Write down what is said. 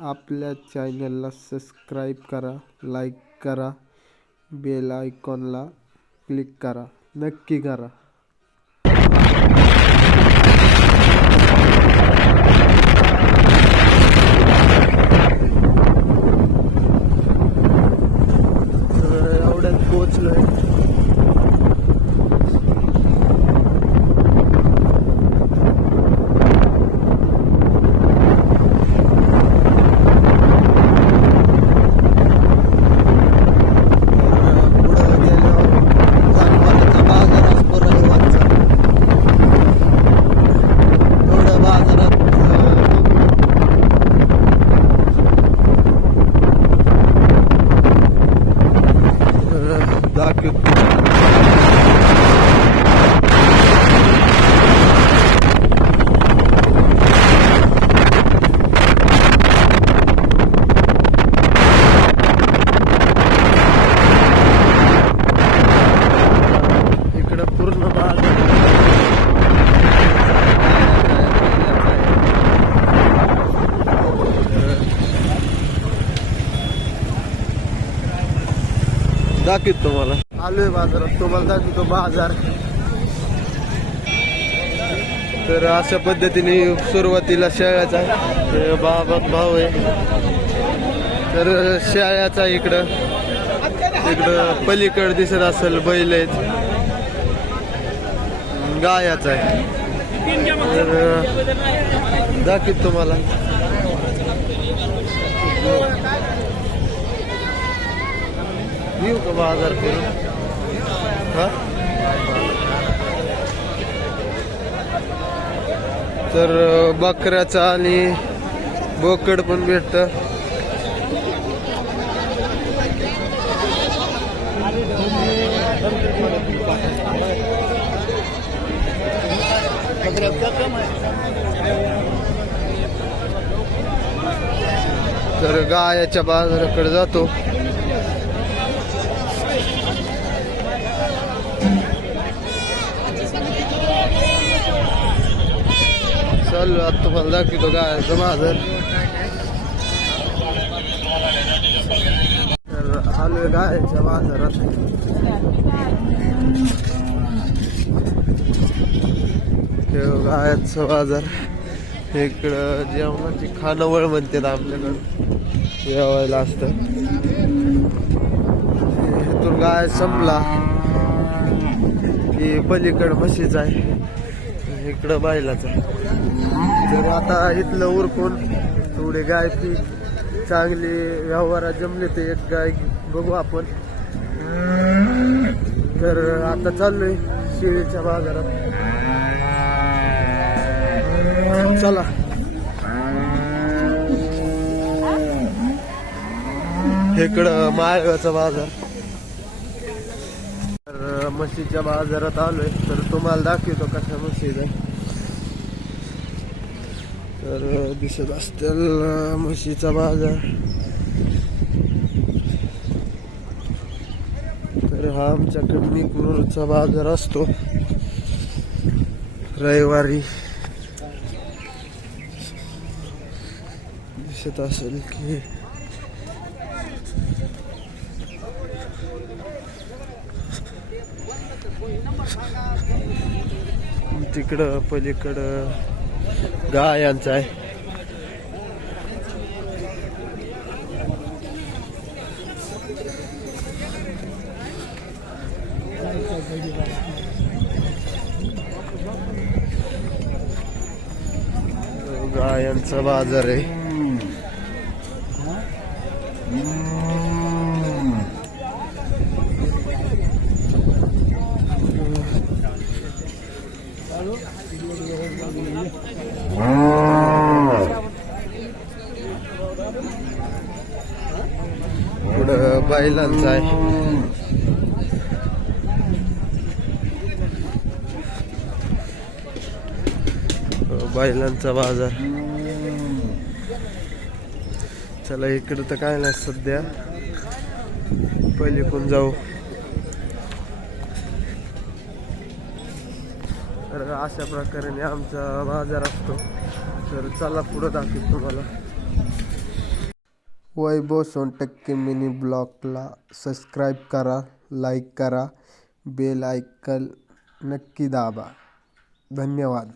आपल्या चॅनलला सबस्क्राईब करा लाईक करा बेल आयकॉनला क्लिक करा नक्की करा. तर एवढ्यात पोचलोय गेल्यावर जानवरांचा बाजार असतो रविवारचा तेवढं बाजारात अं, दाखवतो इकडं पूर्ण बाजार दाखवत तुम्हाला. आलोय बाजारात. तुम्हाला दाखवतो बाजार. तर अशा पद्धतीने सुरुवातीला शेळ्याचा बाबात भाव आहे. तर शेळ्याचा इकडं इकडं पलीकड दिसत असेल बैल आहेत. गायाचा आहे. तर दाखवत तुम्हाला. येऊ का बाजार करून हा तर बकऱ्याचा आणि बोकड पण भेटतं तर गायाच्या बाजाराकडे जातो चालू आता तुम्हाला दाखवतो गायाचा बाजार तर आलोय गायाच्या बाजारात. हे बाजार. इकडं जेवणाची खानवळ म्हणतात आपल्याकडं. जेवायला असतं इथून गाय संपला. की पलीकडं म्हशीच आहे. इकडं बायलाच आहे. तर आता इथलं उरकून थोडी गाय ती चांगली व्यवहारात जमले ते एक गाय बघू आपण. तर आता चाललोय शेळीच्या बाजारात. चला. इकडं माळगाचा बाजार. तर म्हशीच्या बाजारात आलोय. तर तुम्हाला दाखवतो कशा म्हशीचा तर दिसत असतील म्हशीचा बाजार. तर हा आमच्याकडे निकुरचा बाजार असतो. रविवारी दिसत असेल की तिकडं पलीकडं गायांचा आहे. गायांचा बाजार आहे. पुढं बैलांचा आहे. बैलांचा बाजार. चला इकडं तर काय नाही सध्या. पहिले कोण जाऊ? तर अशा प्रकारे आमचा बाजार असतो. तर चला पुढं दाखवतो तुम्हाला. वैभव सोनटक्के मिनी ब्लॉगला सबस्क्राईब करा लाईक करा बेल आयकल नक्की दाबा. धन्यवाद.